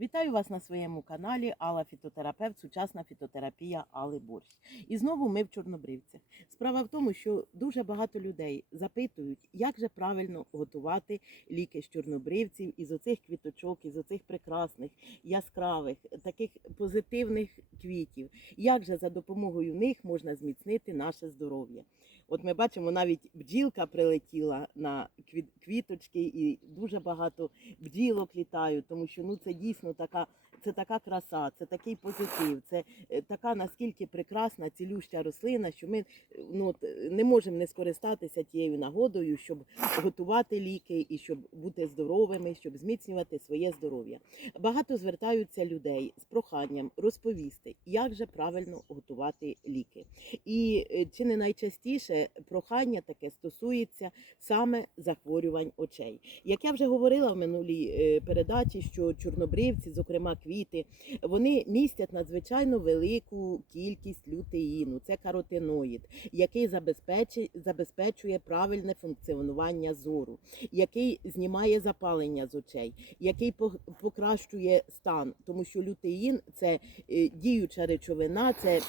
Вітаю вас на своєму каналі Алла Фітотерапевт, сучасна фітотерапія Алли Борщ. І знову ми в Чорнобривцях. Справа в тому, що дуже багато людей запитують, як же правильно готувати ліки з чорнобривців із оцих квіточок, із оцих прекрасних, яскравих, таких позитивних квітів. Як же за допомогою них можна зміцнити наше здоров'я? От ми бачимо, навіть бджілка прилетіла на квіт- квіточки, і дуже багато бджілок літають, тому що ну це дійсно така, це така краса, це такий позитив, це е, така наскільки прекрасна цілюща рослина, що ми ну, не можемо не скористатися тією нагодою, щоб готувати ліки і щоб бути здоровими, щоб зміцнювати своє здоров'я. Багато звертаються людей з проханням розповісти, як же правильно готувати ліки. І е, чи не найчастіше прохання таке стосується саме захворювань очей. Як я вже говорила в минулій е, передачі, що чорнобривці, зокрема квіти, вони містять надзвичайно велику кількість лютеїну, це каротиноїд, який забезпечує, забезпечує правильне функціонування зору, який знімає запалення з очей, який по- покращує стан, тому що лютеїн це е, діюча речовина, це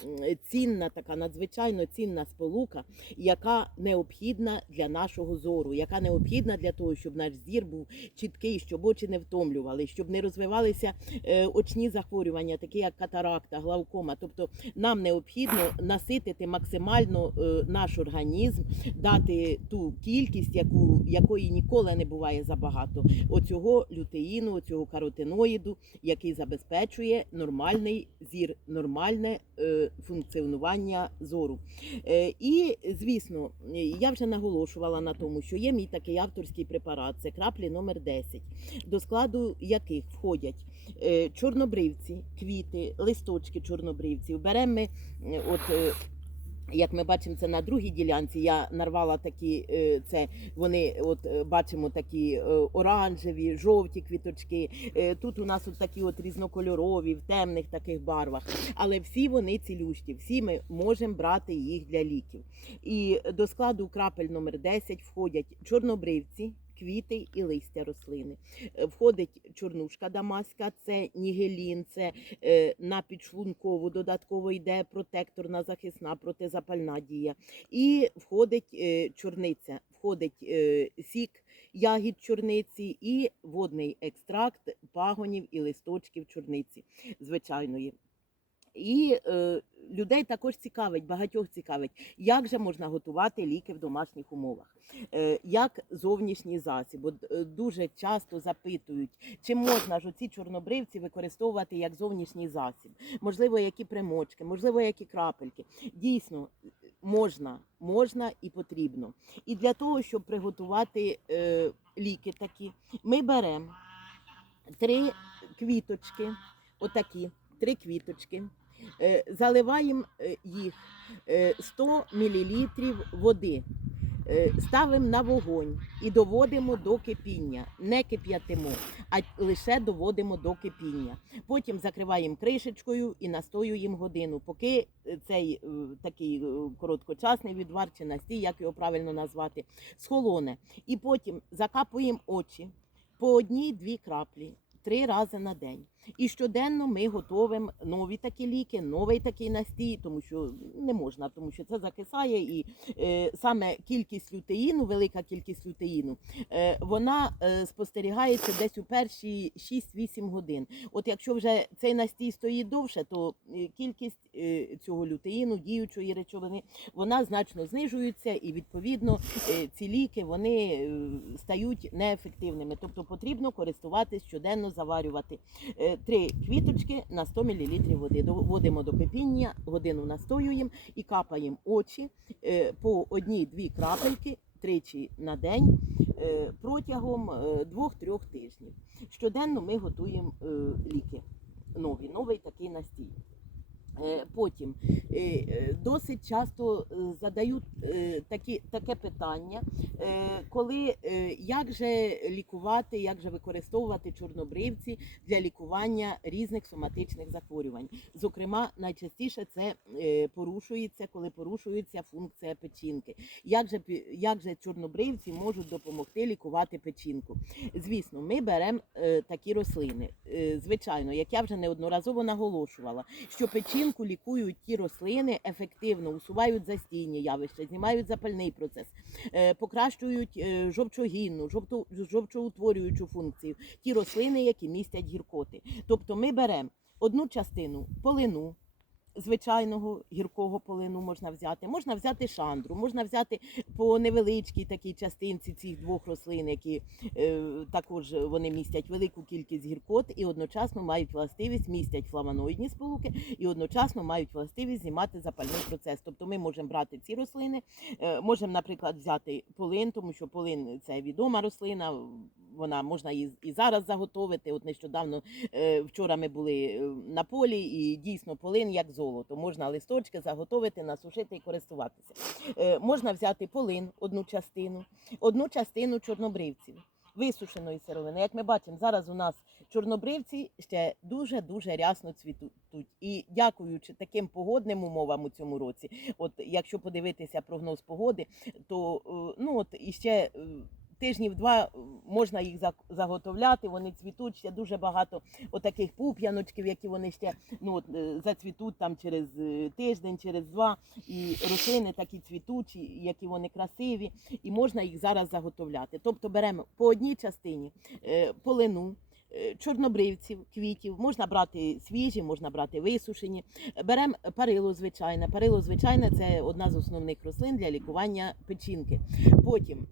цінна така надзвичайно цінна сполука, яка необхідна для нашого зору, яка необхідна для того, щоб наш зір був чіткий, щоб очі не втомлювали, щоб не розвивалися е, очні захворювання, такі як катаракта, глаукома. Тобто нам необхідно наситити максимально е, наш організм, дати ту кількість, яку якої ніколи не буває забагато. Оцього лютеїну, оцього каротиноїду, який забезпечує нормальний зір, нормальне е, функціонування зору. І звісно, е, я вже наголошувала на тому, що є мій такий авторський препарат, це краплі номер 10, до складу яких входять е, чорнобривці, квіти, листочки чорнобривців. Беремо ми е, от. Як ми бачимо, це на другій ділянці. Я нарвала такі, е, це вони, от е, бачимо такі е, оранжеві, жовті квіточки. Тут у нас от такі от різнокольорові, в темних таких барвах. Але всі вони цілющі, всі ми можемо брати їх для ліків. І до складу крапель номер 10 входять чорнобривці. Квіти і листя рослини. Е, Входить чорнушка дамаська, це нігелін, це е, на підшлункову додатково йде протекторна захисна протизапальна дія. І входить е, чорниця, входить сік ягід чорниці і водний екстракт пагонів і листочків чорниці звичайної. І е, людей також цікавить, багатьох цікавить, як же можна готувати ліки в домашніх умовах, е, як зовнішній засіб. От, е, дуже часто запитують, чи можна ж оці чорнобривці використовувати як зовнішній засіб, можливо, які примочки, можливо, які крапельки. Дійсно, можна, можна і потрібно. І для того, щоб приготувати е, ліки такі, ми беремо три квіточки, отакі, три квіточки. Е, Заливаємо е, їх е, 100 мл води, е, ставимо на вогонь і доводимо до кипіння. Не кип'ятимо, а лише доводимо до кипіння. Потім закриваємо кришечкою і настоюємо годину, поки е, цей е, такий е, короткочасний відвар чи настій, як його правильно назвати, схолоне. І потім закапуємо очі по одній-дві краплі. Три рази на день. І щоденно ми готуємо нові такі ліки, новий такий настій, тому що не можна, тому що це закисає, і е, саме кількість лютеїну, велика кількість лютеїну, е, вона е, спостерігається десь у перші 6-8 годин. От якщо вже цей настій стоїть довше, то е, кількість е, цього лютеїну, діючої речовини, вона значно знижується, і відповідно е, ці ліки вони е, стають неефективними. Тобто потрібно користуватись щоденно заварювати е, три квіточки на 100 мл води. Доводимо до кипіння, годину настоюємо і капаємо очі е, по одній-дві крапельки тричі на день е, протягом е, двох-трьох тижнів. Щоденно ми готуємо е, ліки. Нові, новий такий настій. Е, Потім е, е, досить часто задають такі, таке питання, коли як же лікувати, як же використовувати чорнобривці для лікування різних соматичних захворювань. Зокрема, найчастіше це порушується, коли порушується функція печінки. Як же, як же чорнобривці можуть допомогти лікувати печінку? Звісно, ми беремо такі рослини. Звичайно, як я вже неодноразово наголошувала, що печінку лікують ті рослини ефективно, усувають застійні явища, знімають запальний процес, е, покращують е, жовчогінну, жовчоутворюючу функцію. Ті рослини, які містять гіркоти. Тобто ми беремо одну частину полину. Звичайного гіркого полину можна взяти, можна взяти шандру, можна взяти по невеличкій такій частинці цих двох рослин, які е, також вони містять велику кількість гіркот і одночасно мають властивість містять флавоноїдні сполуки і одночасно мають властивість знімати запальний процес. Тобто ми можемо брати ці рослини, е, можемо, наприклад, взяти полин, тому що полин це відома рослина. Вона можна і, і зараз заготовити. От нещодавно е, вчора ми були е, на полі, і дійсно полин як золото. Можна листочки заготовити, насушити і користуватися. Е, можна взяти полин, одну частину, одну частину чорнобривців. Висушеної сировини. Як ми бачимо, зараз у нас чорнобривці ще дуже дуже рясно цвітуть. І дякуючи таким погодним умовам у цьому році, от якщо подивитися прогноз погоди, то ну от іще тижнів два можна їх заготовляти. Вони цвітуть ще дуже багато отаких пуп'яночків, які вони ще ну от е, зацвітуть там через е, тиждень, через два. І рослини такі цвітучі, які вони красиві, і можна їх зараз заготовляти. Тобто беремо по одній частині е, полину. Чорнобривців, квітів, можна брати свіжі, можна брати висушені. Беремо парило звичайне. Парило звичайне це одна з основних рослин для лікування печінки. Потім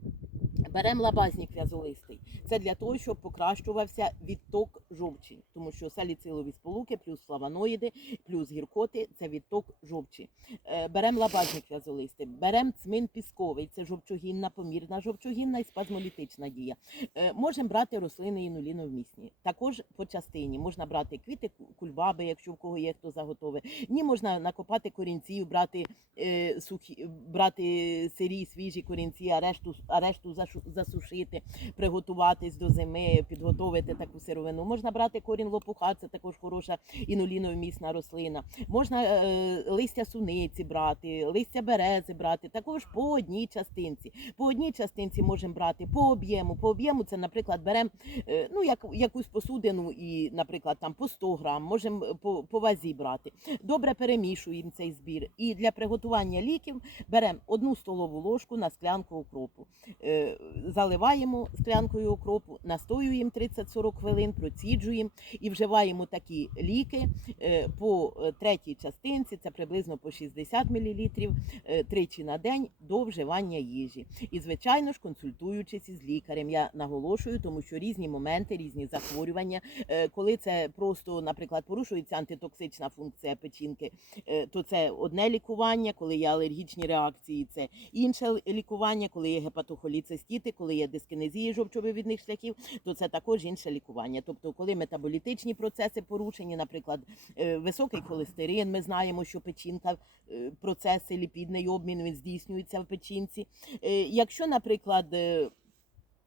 беремо лабазник в'язолистий. Це для того, щоб покращувався відток жовчі, тому що саліцилові сполуки, плюс флавоноїди, плюс гіркоти це відток жовчі. Е, Беремо лабазник в'язолистий, беремо цмин пісковий, це жовчогінна, помірна жовчогінна і спазмолітична дія. Е, Можемо брати рослини інуліновмісні. Також по частині можна брати квіти ку- кульбаби, якщо в кого є хто заготове. Ні, можна накопати корінців, брати е, сухі, брати сирі, свіжі корінці, а решту, а решту зашу- засушити, приготуватись до зими, підготовити таку сировину. Можна брати корінь лопуха, це також хороша інуліновмісна рослина. Можна е, листя суниці брати, листя берези брати, також по одній частинці. По одній частинці можемо брати по об'єму. По об'єму це, наприклад, беремо е, ну, як, якусь посудину і, наприклад, там по 100 грам, можемо по, по вазі брати. Добре перемішуємо цей збір. І для приготування ліків беремо одну столову ложку на склянку окропу. Е, заливаємо склянкою окропу, настоюємо 30-40 хвилин, проціджуємо і вживаємо такі ліки е, по е, третій частинці, це приблизно по 60 мл, е, тричі на день до вживання їжі. І, звичайно ж, консультуючись із лікарем, я наголошую, тому що різні моменти, різні захворювання, коли це просто, наприклад, порушується антитоксична функція печінки, то це одне лікування, коли є алергічні реакції, це інше лікування, коли є гепатохоліцистіти, коли є дискінезії жовчовивідних шляхів, то це також інше лікування. Тобто, коли метаболітичні процеси порушені, наприклад, е, високий холестерин, ми знаємо, що печінка, е, процеси, ліпідний обмін він здійснюється в печінці. Е, Якщо, наприклад,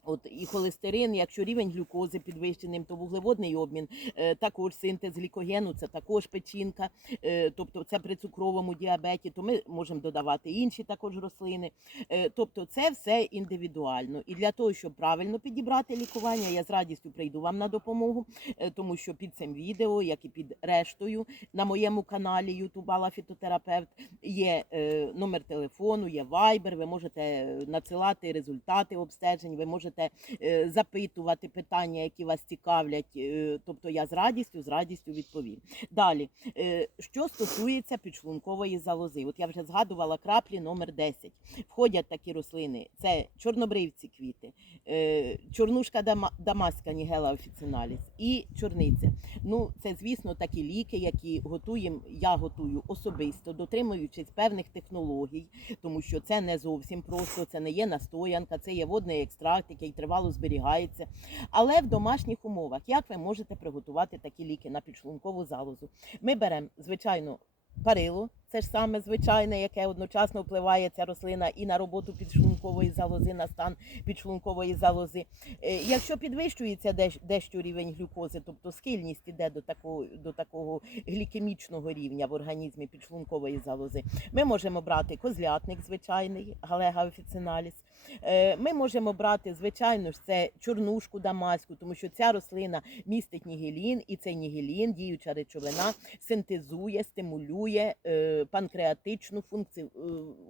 От і холестерин, якщо рівень глюкози підвищеним, то вуглеводний обмін, е, також синтез глікогену, це також печінка, е, тобто це при цукровому діабеті, то ми можемо додавати інші також рослини. Е, тобто це все індивідуально. І для того, щоб правильно підібрати лікування, я з радістю прийду вам на допомогу, тому що під цим відео, як і під рештою, на моєму каналі Алла Фітотерапевт є номер телефону, є Viber, ви можете надсилати результати обстежень, ви можете е, запитувати питання, які вас цікавлять. е, Тобто я з радістю, з радістю відповім. Далі, е, що стосується підшлункової залози, от я вже згадувала краплі номер 10. Входять такі рослини: це чорнобривці квіти, чорнушка дамаска нігела офіціналіс і чорниця. Ну, це, звісно, такі ліки, які готуємо, я готую особисто, дотримуючись певних технологій, тому що це не зовсім просто, це не є настоянка, це є водний екстракт, який тривало зберігається. Але в домашніх умовах, як ви можете приготувати такі ліки на підшлункову залозу? Ми беремо, звичайно, парило. Це ж саме звичайне, яке одночасно впливає ця рослина і на роботу підшлункової залози, на стан підшлункової залози. Е, Якщо підвищується дещо рівень глюкози, тобто схильність іде до такого, до такого глікемічного рівня в організмі підшлункової залози, ми можемо брати козлятник звичайний, галега офіциналіс. Е, Ми можемо брати, звичайно ж, це чорнушку дамаську, тому що ця рослина містить нігелін, і цей нігелін, діюча речовина, синтезує, стимулює е, панкреатичну функцію, е,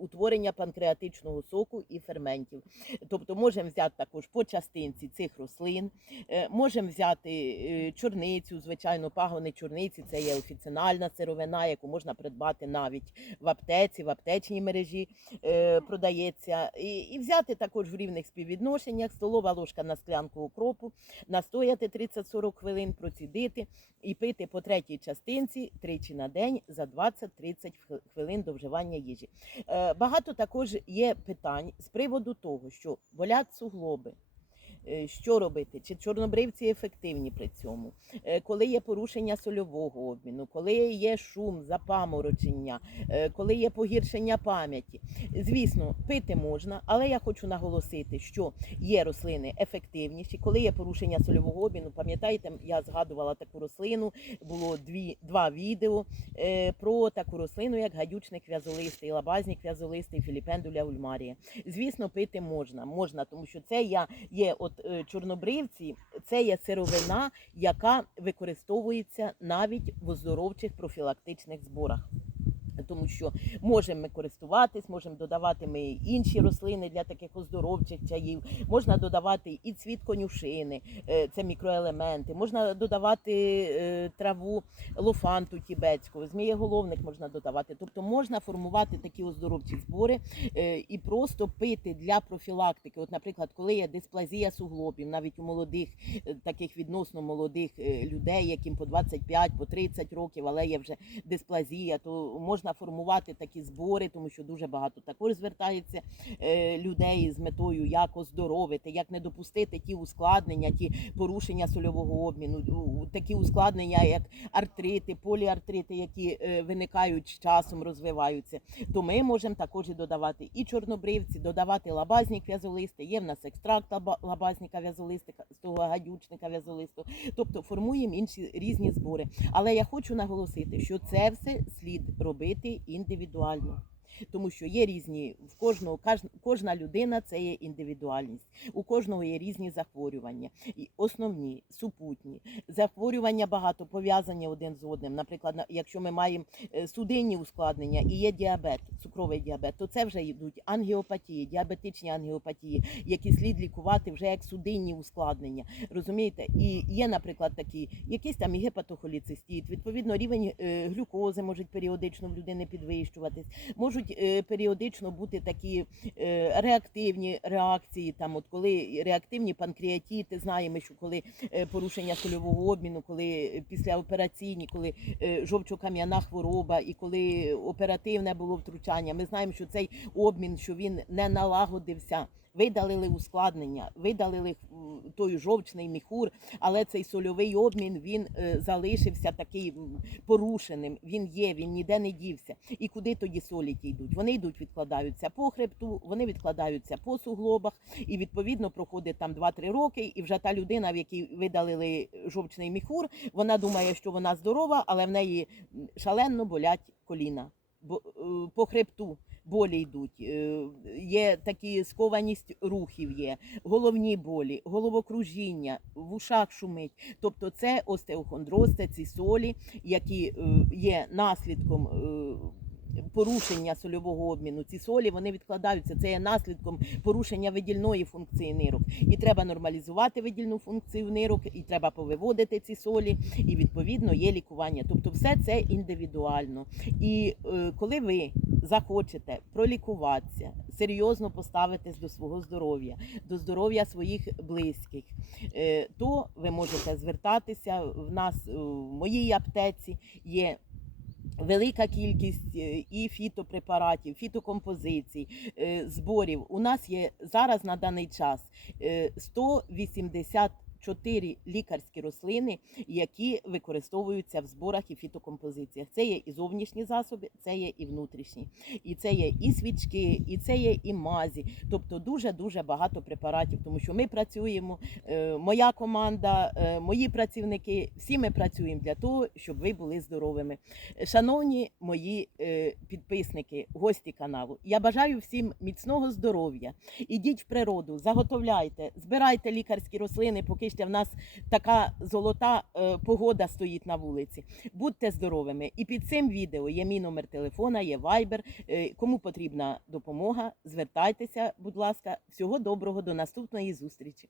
утворення панкреатичного соку і ферментів. Тобто можемо взяти також по частинці цих рослин, е, можемо взяти е, чорницю, звичайно, пагони чорниці, це є офіціональна сировина, яку можна придбати навіть в аптеці, в аптечній мережі продається. І, і взяти також в рівних співвідношеннях столова ложка на склянку окропу, настояти 30-40 хвилин, процідити і пити по третій частинці тричі на день за 20-30 хви- хвилин до вживання їжі. Е, Багато також є питань з приводу того, що болять суглоби. Е, Що робити? Чи чорнобривці ефективні при цьому? Е, Коли є порушення сольового обміну, коли є шум, запаморочення, е, коли є погіршення пам'яті. Звісно, пити можна, але я хочу наголосити, що є рослини ефективніші. Коли є порушення сольового обміну, пам'ятаєте, я згадувала таку рослину, було дві, два відео про таку рослину, як гадючник в'язолистий, лабазнік в'язолистий, філіпендуля ульмарія. Звісно, пити можна, можна, тому що це я, є от е, чорнобривці, це є сировина, яка використовується навіть в оздоровчих профілактичних зборах. Тому що можемо ми користуватись, можемо додавати ми інші рослини для таких оздоровчих чаїв. Можна додавати і цвіт конюшини, е, це мікроелементи. Можна додавати е, траву лофанту тібетського, змієголовник можна додавати. Тобто можна формувати такі оздоровчі збори е, і просто пити для профілактики. От, наприклад, коли є дисплазія суглобів, навіть у молодих, е, таких відносно молодих е, людей, яким по 25, по 30 років, але є вже дисплазія, то можна формувати такі збори, тому що дуже багато також звертається е, людей з метою, як оздоровити, як не допустити ті ускладнення, ті порушення сольового обміну, такі ускладнення, як артрити, поліартрити, які е, виникають з часом, розвиваються. То ми можемо також і додавати і чорнобривці, додавати лабазнік в'язолистий. Є в нас екстракт лаба- лабазніка в'язолистика, з того гадючника в'язолистого. Тобто формуємо інші різні збори. Але я хочу наголосити, що це все слід робити індивідуально. Тому що є різні в кожного кожна людина це є індивідуальність. У кожного є різні захворювання, і основні, супутні захворювання багато пов'язані один з одним. Наприклад, якщо ми маємо е, судинні ускладнення і є діабет, цукровий діабет, то це вже йдуть ангіопатії, діабетичні ангіопатії, які слід лікувати вже як судинні ускладнення. Розумієте? І є, наприклад, такі якісь там і гепатохоліцистит, відповідно, рівень е, глюкози можуть періодично в людини підвищуватись, можуть е, періодично бути такі е, реактивні реакції. Там, от коли реактивні панкреатіти, знаємо, що коли е, порушення сольового обміну, коли післяопераційні, коли жовчокам'яна хвороба і коли оперативне було втручання, ми знаємо, що цей обмін, що він не налагодився. Видалили ускладнення, видалили той жовчний міхур, але цей сольовий обмін він е, залишився такий порушеним. Він є, він ніде не дівся. І куди тоді солі ті йдуть? Вони йдуть, відкладаються по хребту, вони відкладаються по суглобах, і відповідно проходить там 2-3 роки, і вже та людина, в якій видалили жовчний міхур, вона думає, що вона здорова, але в неї шалено болять коліна. Е, по хребту болі йдуть. Е, Є такі скованість рухів, є головні болі, головокружіння, в ушах шумить. Тобто це остеохондроз, це ці солі, які е, є наслідком. Порушення сольового обміну, ці солі вони відкладаються. Це є наслідком порушення видільної функції нирок. І треба нормалізувати видільну функцію нирок, і треба повиводити ці солі, і відповідно є лікування. Тобто, все це індивідуально. І е, коли ви захочете пролікуватися, серйозно поставитись до свого здоров'я, до здоров'я своїх близьких, е, то ви можете звертатися. В нас е, в моїй аптеці є. Велика кількість е, і фітопрепаратів, фітокомпозицій, е, зборів. У нас є зараз на даний час е, 180 чотири лікарські рослини, які використовуються в зборах і фітокомпозиціях. Це є і зовнішні засоби, це є і внутрішні. І це є і свічки, і це є і мазі. Тобто дуже дуже багато препаратів, тому що ми працюємо. е, Моя команда, е, мої працівники, всі ми працюємо для того, щоб ви були здоровими. Шановні мої е, підписники, гості каналу, я бажаю всім міцного здоров'я. Ідіть в природу, заготовляйте, збирайте лікарські рослини, поки ще в нас така золота е, погода стоїть на вулиці. Будьте здоровими. І під цим відео є мій номер телефона, є вайбер. Кому потрібна допомога, звертайтеся, будь ласка. Всього доброго, до наступної зустрічі.